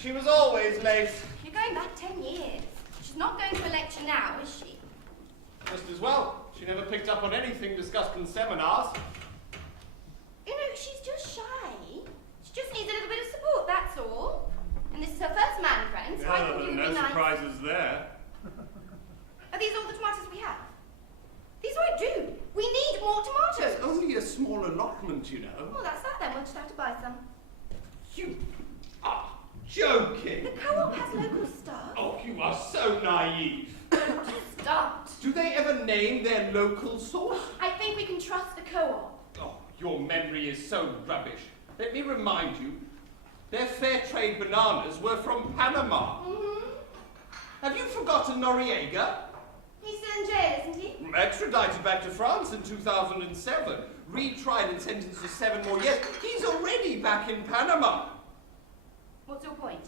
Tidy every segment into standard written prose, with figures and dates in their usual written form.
She was always late. You're going back 10 years. She's not going to a lecture now, is she? Just as well. She never picked up on anything discussed in seminars. You know, she's just shy. She just needs a little bit of support, that's all. And this is her first man friend, so I think it would be no nice. surprises there. Are these all the tomatoes we have? These won't do. We need more tomatoes. It's only a small allotment, you know. Well, that's that then. We'll just have to buy some. You are joking. The co-op has local staff. Oh, you are so naive. Don't start. Do they ever name their local source? I think we can trust the co-op. Oh, your memory is so rubbish. Let me remind you, their fair trade bananas were from Panama. Mm-hmm. Have you forgotten Noriega? He's still in jail, isn't he? Extradited back to France in 2007. Retried and sentenced to 7 more years. He's already back in Panama. What's your point?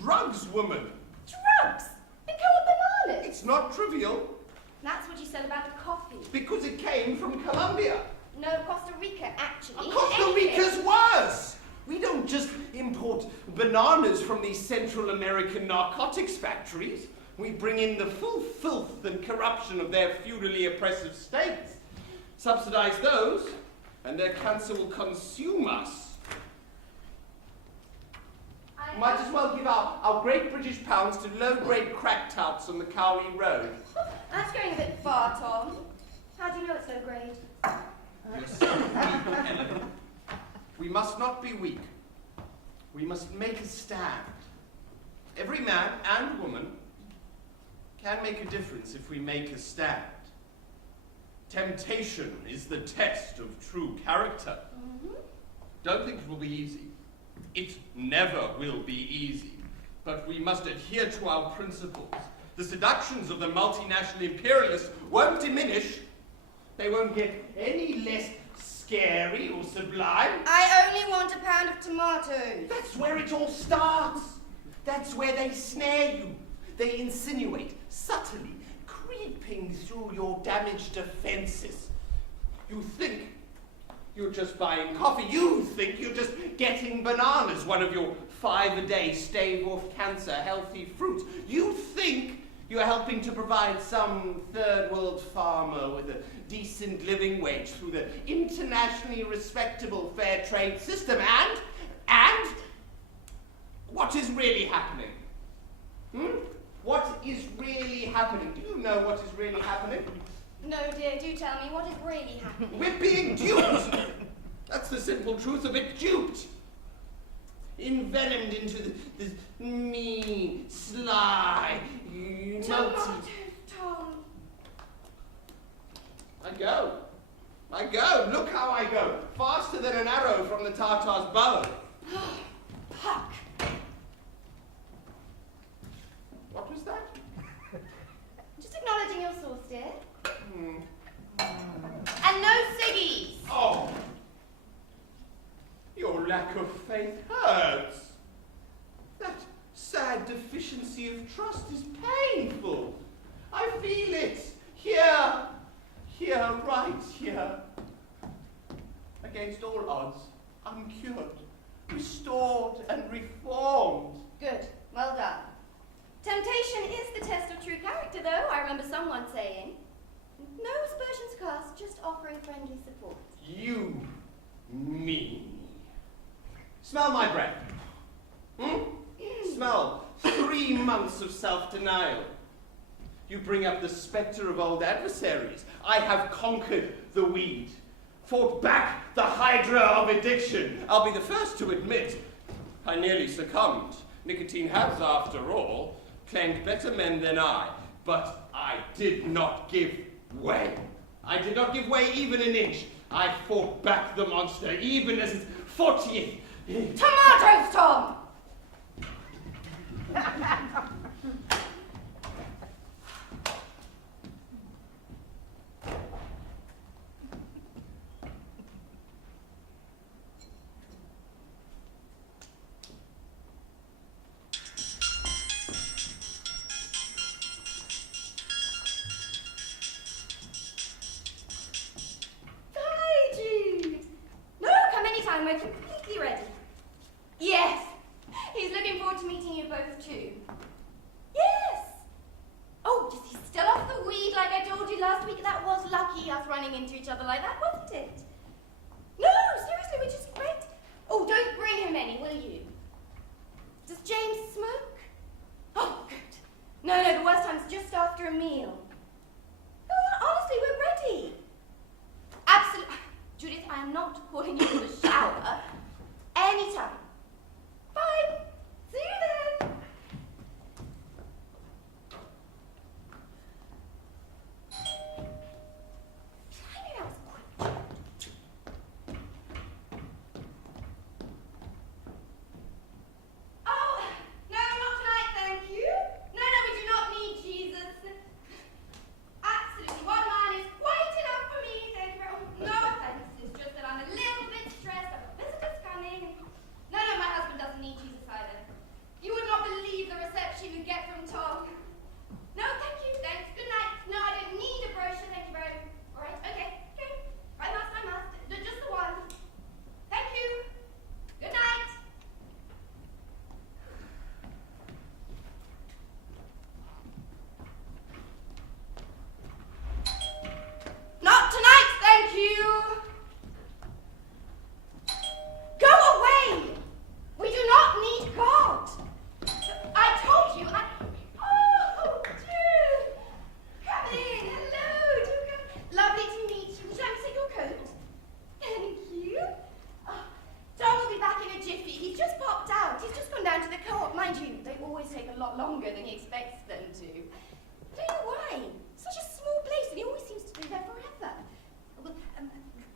Drugs, woman. Drugs? In co-op bananas? It's not trivial. That's what you said about the coffee. Because it came from Colombia. No, Costa Rica, actually. Costa Rica's worse! We don't just import bananas from these Central American narcotics factories. We bring in the full filth and corruption of their feudally oppressive states. Subsidize those, and their cancer will consume us. Might as well give our great British pounds to low-grade crack touts on the Cowley Road. That's going a bit far, Tom. How do you know it's low grade? You're so weak, Helen. We must not be weak. We must make a stand. Every man and woman can make a difference if we make a stand. Temptation is the test of true character. Mm-hmm. Don't think it will be easy. It never will be easy. But we must adhere to our principles. The seductions of the multinational imperialists won't diminish. They won't get any less scary or sublime. I only want a pound of tomatoes. That's where it all starts. That's where they snare you. They insinuate, subtly, creeping through your damaged defenses. You think you're just buying coffee. You think you're just getting bananas, one of your 5-a-day stave-off cancer healthy fruits. You think you're helping to provide some third-world farmer with a decent living wage through the internationally respectable fair trade system. And what is really happening? What is really happening? Do you know what is really happening? No, dear, do tell me what is really happening. We're being duped! That's the simple truth of it, duped! Envenomed into this mean, sly, Tomatoes, Tom. I go. Look how I go. Faster than an arrow from the Tartar's bow. Puck. What was that? Just acknowledging your source, dear. And no ciggies. Oh! Your lack of faith hurts. That sad deficiency of trust is painful. I feel it. Here, right here. Against all odds, uncured, restored and reformed. Good. Well done. Temptation is the test of true character, though, I remember someone saying. No aspersions cast, just offering friendly support. You mean. Smell my breath. Smell 3 months of self-denial. You bring up the spectre of old adversaries. I have conquered the weed, fought back the hydra of addiction. I'll be the first to admit I nearly succumbed. Nicotine has, after all, claimed better men than I, but I did not give way. I did not give way even an inch. I fought back the monster, even as its 40th. Tomatoes, Tom! Hi, Jude. No, come anytime. We're completely ready. Yes, he's looking forward to meeting other like that, wasn't it? No, seriously, which is great. Oh, don't bring him any, will you? Does James smoke? Oh, good. No, the worst time's just after a meal. Oh, honestly, we're ready. Absolutely. Judith, I am not calling you to the shower. Anytime. Fine. See you then. Blimey, that was quick. Oh, no, not tonight, thank you. No, we do not need Jesus. Absolutely. One man is quite enough for me, thank you. No offense, it's just that I'm a little bit stressed. I've got visitors coming. No, my husband doesn't need Jesus either. You would not believe the reception you get from Tom. No, thank you, thanks. Good night. No, I don't need a brochure, thank you very much. All right, okay. I must. Just the one. Thank you. Good night. Not tonight, thank you. Go away. We do not need God. I told you. Oh, Jude. Come in. Hello. Do come. Lovely to meet you. Would you like to take your coat? Thank you. Oh, Tom will be back in a jiffy. He's just popped out. He's just gone down to the co-op. Mind you, they always take a lot longer than he expects them to. I don't know why. Such a small place, and he always seems to be there forever. Well,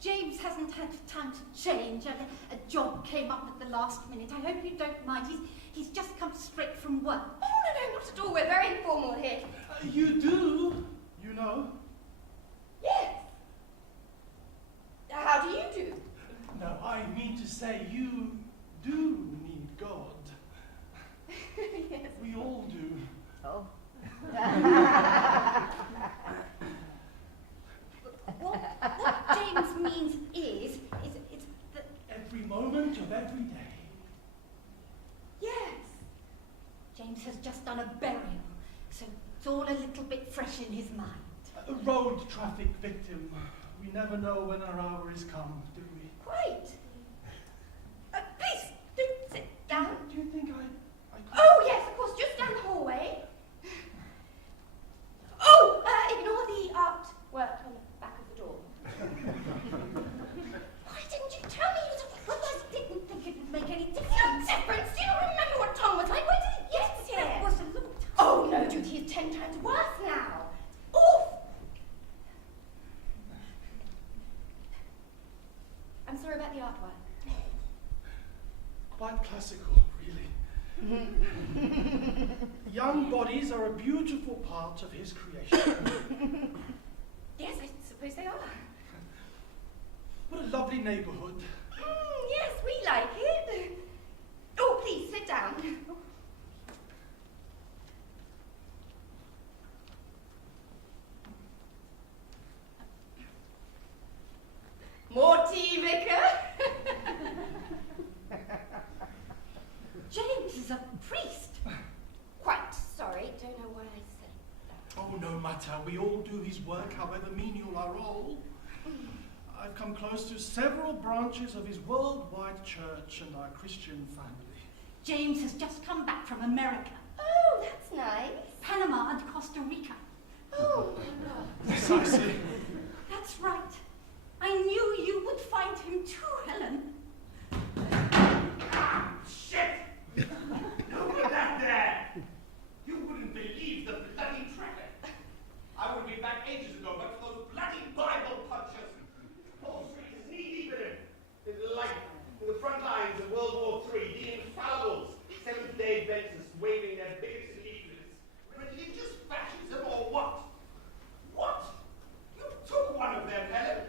James hasn't had time to change. A job came up at the last minute. I hope you don't mind. He's just come straight from work. Oh, no, not at all. We're very informal here. You do, you know. Yes. How do you do? No, I mean to say you do need God. Yes. We all do. Oh. What James means is that Every moment of every day. Yes. James has just done a burial, so it's all a little bit fresh in his mind. A road traffic victim. We never know when our hour is come, do we? Quite. Please, do sit down. Do you think I could... Oh, yes, of course, just down the hallway. Oh, ignore the artwork on the back of the door. Why didn't you tell me? Well, I didn't think it would make any No difference. difference. Do you not remember what Tom was like? Where did he get here? It was a long time. Oh, no, Jude, he's 10 times worse now. Oof. I'm sorry about the artwork. Quite classical, really. Young bodies are a beautiful part of his creation. Yes, I suppose they are. What a lovely neighborhood. Yes, we like it. Oh, please, sit down. More tea, Vicar? James is a priest. Quite sorry, don't know why I said that. Oh, no matter. We all do his work, however menial our role. I've come close to several branches of his worldwide church and our Christian family. James has just come back from America, Oh, that's nice. Panama and Costa Rica. Oh, my God. Precisely. That's right. I knew you would find him too, Helen. Shit! Look at that there! You wouldn't believe the bloody tracker. I would have been back ages ago, but for those bloody Bible punchers. Paul Street is knee-deep in the light, in the front lines of World War III, the infallibles, Seventh-day Adventists waving their biggest leaflets. Religious fascism or what? What? You took one of them, Helen.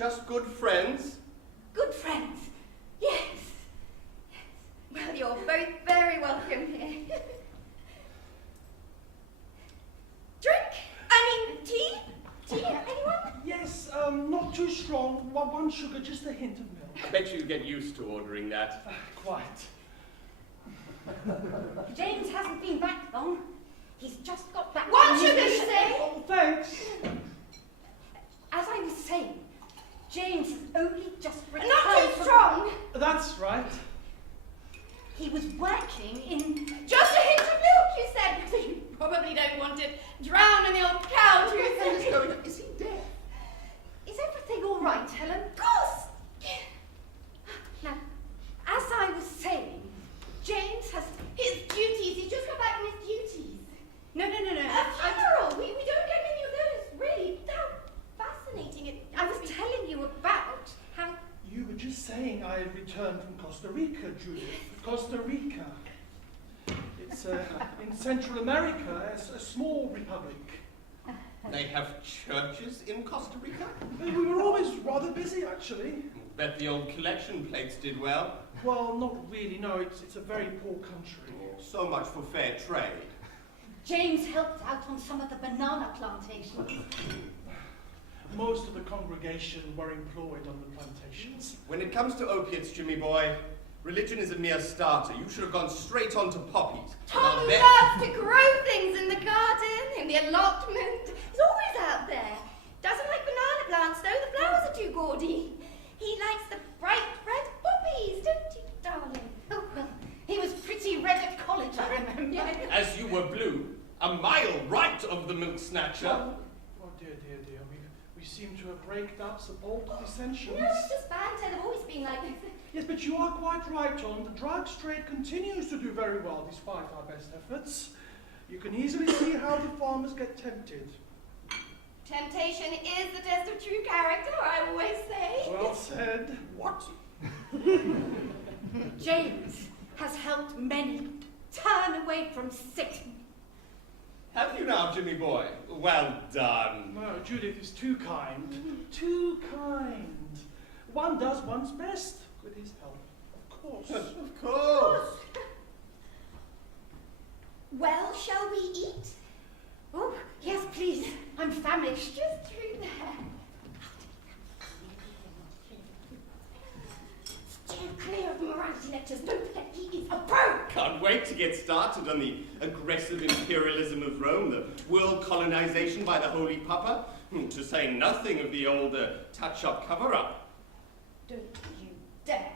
Just good friends? Good friends. Yes. Well, you're both very welcome here. Drink? I mean, tea? Tea? Anyone? Yes, not too strong. One sugar, just a hint of milk. I bet you get used to ordering that. Quite. James hasn't been back long. He's just got back. One from sugar, his you mission. say? Oh, thanks. As I was saying, James has only just returned Not too from- strong. That's right. He was working in... Just a hint of milk, you said. So you probably don't want it drowned in the old cow juice. Is he dead? Is everything all right, Helen? Of course. Now, as I was saying, James has... His duties. He's just come back from his duties. No. A funeral. We don't get many of those. Really, how fascinating. I was telling you about how... You were just saying I had returned from Costa Rica, Judith. Costa Rica. It's in Central America, a small republic. They have churches in Costa Rica? We were always rather busy, actually. Bet the old collection plates did well. Well, not really, no. It's a very poor country. So much for fair trade. James helped out on some of the banana plantations. Most of the congregation were employed on the plantations. When it comes to opiates, Jimmy boy, religion is a mere starter. You should have gone straight on to poppies. Tom I'll bet- loves to grow things in the garden, in the allotment. He's always out there. Doesn't like banana plants, though. The flowers are too gaudy. He likes the bright red poppies, don't you, darling? Oh, well, he was pretty red at college, I remember. As you were blue, a mile right of the milk snatcher. Oh, dear. We seem to have raked up some old dissensions. No, it's just banter. They've always been like this. Yes, but you are quite right, John. The drugs trade continues to do very well despite our best efforts. You can easily see how the farmers get tempted. Temptation is the test of true character, I always say. Well said. What? James has helped many turn away from Satan. Have you now, Jimmy boy? Well done. No, Judith is too kind. Too kind. One does one's best with his help, of course. Of course. Well, shall we eat? Oh, yes, please. I'm famished. Just through there. Steer clear of morality lectures. Don't forget he is a pro. Can't wait to get started on the aggressive imperialism of Rome, the world colonization by the Holy Papa, to say nothing of the old touch-up cover-up. Don't you dare.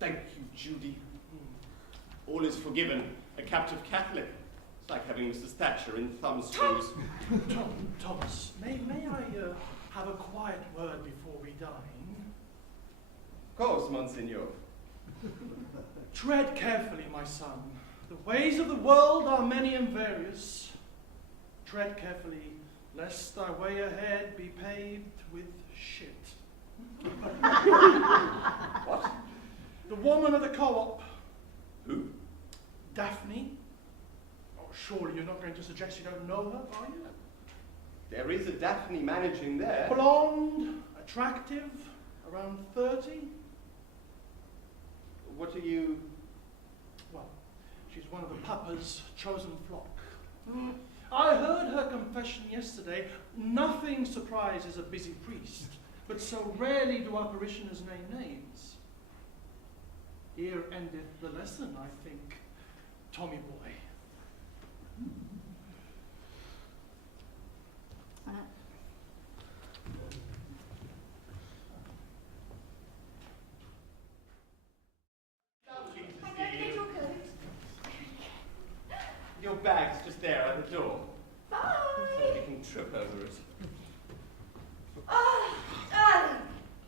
Thank you, Judy. All is forgiven. A captive Catholic. It's like having Mrs. Thatcher in thumb screws. Thomas, may I have a quiet word before we dine? Of course, Monsignor. Tread carefully, my son. The ways of the world are many and various. Tread carefully, lest thy way ahead be paved with shit. What? The woman of the co-op. Who? Daphne. Oh, surely you're not going to suggest you don't know her, are you? There is a Daphne managing there. Blonde, attractive, around 30. What are you... Well, she's one of the Papa's chosen flock. I heard her confession yesterday. Nothing surprises a busy priest, but so rarely do our parishioners name names. Here endeth the lesson, I think, Tommy boy. Lovely to I'm going to see get you. your coat. Your bag's just there at the door. So Bye. you can trip over it. Oh, darling.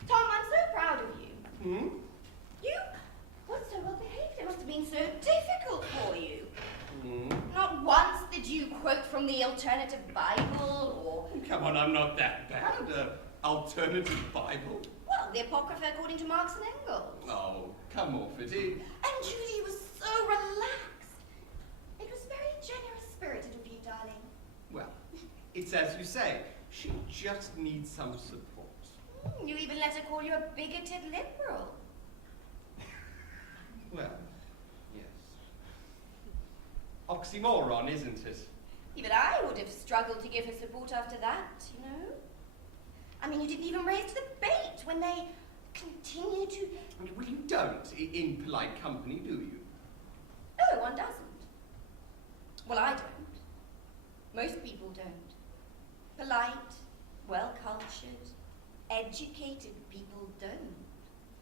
Tom, I'm so proud of you. Hmm? You were so well behaved. It must have been so difficult for you. Hmm? Not once did you quote from the alternative Bible or, Come on, I'm not that bad. Alternative Bible? well, the Apocrypha according to Marx and Engels. Oh, come off it. And Judy was so relaxed. It was very generous-spirited of you, darling. Well, it's as you say. She just needs some support. You even let her call you a bigoted liberal. Well, yes. Oxymoron, isn't it? Even I would have struggled to give her support after that, you know? I mean, you didn't even raise the debate when they continue to... Well, you don't, in polite company, do you? No, one doesn't. Well, I don't. Most people don't. Polite, well-cultured, educated people don't.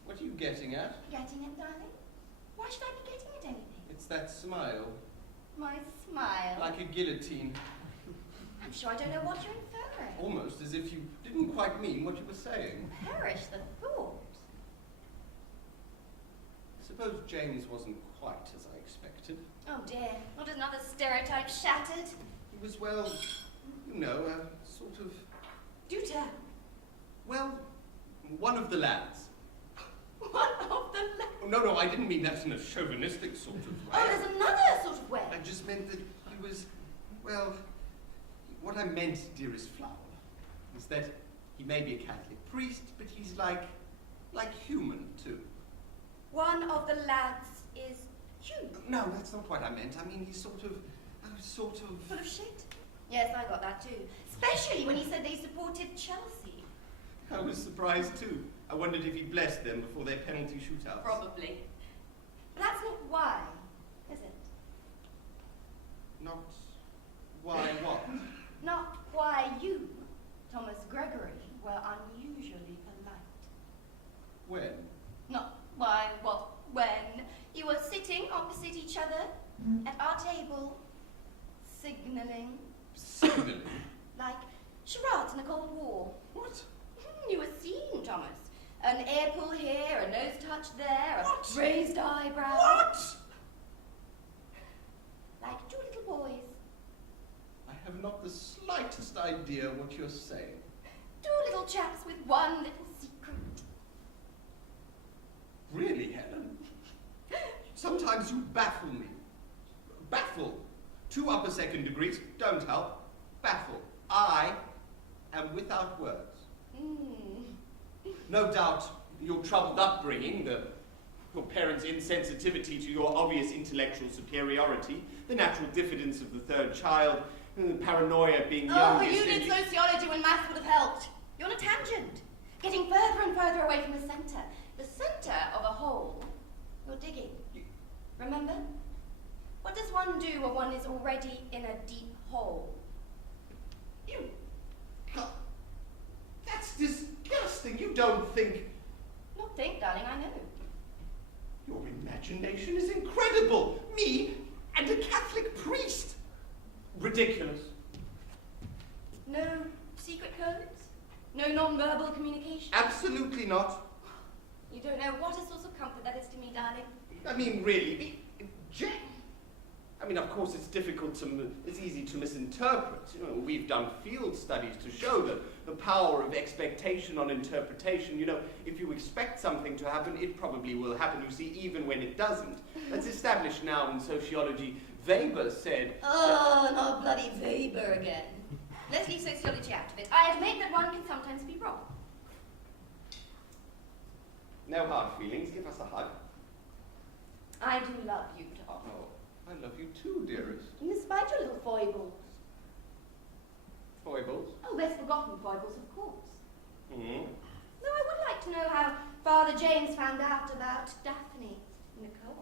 What are you getting at? Getting it, darling? Why should I be getting at anything? It's that smile, My smile. like a guillotine. I'm sure I don't know what you're inferring. Almost as if you didn't quite mean what you were saying. Perish the thought. Suppose James wasn't quite as I expected. Oh dear, not another stereotype shattered. He was, well, you know, sort of, Do tell. well, one of the lads. One of the Oh, no, I didn't mean that in a chauvinistic sort of way. Oh, there's another sort of way. I just meant that he was, well, what I meant, dearest flower, is that he may be a Catholic priest, but he's like human, too. One of the lads is human. No, that's not what I meant. I mean, he's sort of... Full of shit? Yes, I got that too. Especially when he said they supported Chelsea. I was surprised, too. I wondered if he blessed them before their penalty shootouts. Probably. But that's not why, is it? Not why what? Not why you, Thomas Gregory, were unusually polite. When? Not why, what, when you were sitting opposite each other at our table, signalling. Signalling? Like charades in the Cold War. What? You were seen, Thomas. An ear pull here, a nose touch there, What? a raised eyebrow. What? Like two little boys. I have not the slightest idea what you're saying. Two little chaps with one little secret. Really, Helen? Sometimes you baffle me. Baffle. 2 upper second degrees don't help. Baffle. I am without words. No doubt your troubled upbringing, your parents' insensitivity to your obvious intellectual superiority, the natural diffidence of the third child, the paranoia of being youngest. Oh, you did sociology when maths would have helped. You're on a tangent. Getting further and further away from the centre. The centre of a hole. You're digging. Remember? What does one do when one is already in a deep hole? You... That's disgusting. You don't think... Not think, darling, I know. Your imagination is incredible. Me and a Catholic priest. Ridiculous. No secret codes? No non-verbal communication? Absolutely not. You don't know what a source of comfort that is to me, darling. I mean, really, Jane. I mean, of course, it's it's easy to misinterpret. You know, we've done field studies to show the power of expectation on interpretation. You know, if you expect something to happen, it probably will happen, you see, even when it doesn't. That's established now in sociology. Weber said... Oh, not bloody Weber again. Let's leave sociology out of it. I admit that one can sometimes be wrong. No hard feelings. Give us a hug. I do love you, Tom. Oh, I love you too, dearest. Despite your little foibles. Foibles? Oh, best forgotten foibles, of course. Mm-hmm. Though I would like to know how Father James found out about Daphne Nicole.